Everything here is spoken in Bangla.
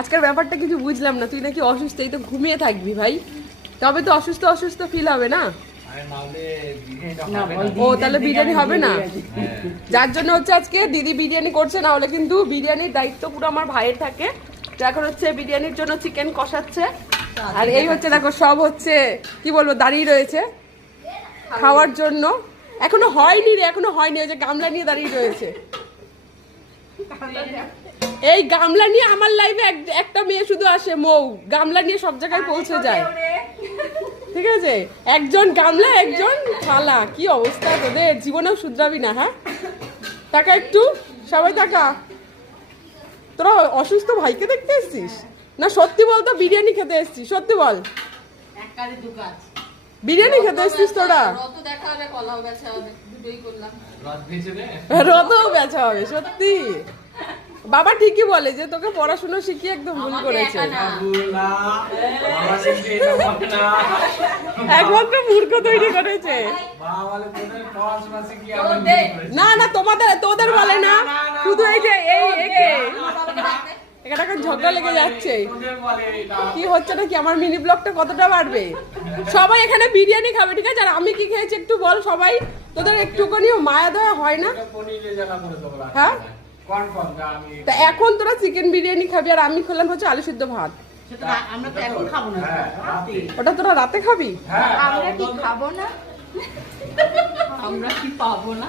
আজকের ব্যাপারটা কিছু বুঝলাম না, তুই নাকি অসুস্থ, এই তো ঘুমিয়ে থাকবি ভাই, তবে তো অসুস্থ অসুস্থ ফিল হবে না। ও তাহলে বিরিয়ানি হবে না, যার জন্য হচ্ছে আজকে দিদি বিরিয়ানি করছে, না হলে কিন্তু বিরিয়ানির দায়িত্ব পুরো আমার ভাইয়ের থাকে। তো এখন হচ্ছে বিরিয়ানির জন্য চিকেন কষাচ্ছে, আর এই হচ্ছে দেখো সব হচ্ছে কি বলবো দাঁড়িয়ে রয়েছে খাওয়ার জন্য। এখনো হয়নি রে, এখনো হয়নি, ওই যে গামলা নিয়ে দাঁড়িয়ে রয়েছে। এই গামলা নিয়ে আমার লাইফে একটা মেয়ে শুধু আসে, মৌ, গামলা নিয়ে সব জায়গায় পৌঁছে যায়, ঠিক আছে? একজন গামলা, একজন থালা, কি অবস্থা তোদের, জীবনেও শুধরাবি না। হ্যাঁ টাকা একটু, সবাই টাকা। তোরা অসুস্থ ভাইকে দেখতে এসছিস না? সত্যি বল তো, বিরিয়ানি খেতে এসছিস? সত্যি বল, বিরিয়ানি খেতে এসছিস তোরা? রথও বেচা হবে সত্যি? বাবা ঠিকই বলে যে তোকে পড়াশোনা শিখিয়ে একদম ভুল করেছে, একমাত্র মূর্খ তৈরি করেছে। না না তোদের বলে না, শুধু এই যে এখানে ঝগড়া লেগে যাচ্ছে, কি হচ্ছে নাকি? আমার মিনি ব্লগটা কতটা বাড়বে? সবাই এখানে বিরিয়ানি খাবে, ঠিক আছে? আর আমি কি খেয়েছি একটু বল সবাই, তোদের একটুখানি মায়া দয়া হয় না? হ্যাঁ, তা এখন তোরা চিকেন বিরিয়ানি খাবি আর আমি খেলাম হচ্ছে আলু সিদ্ধ ভাত। ওটা তোরা রাতে খাবি? আমরা কি খাবো না? আমরা কি পাবো না?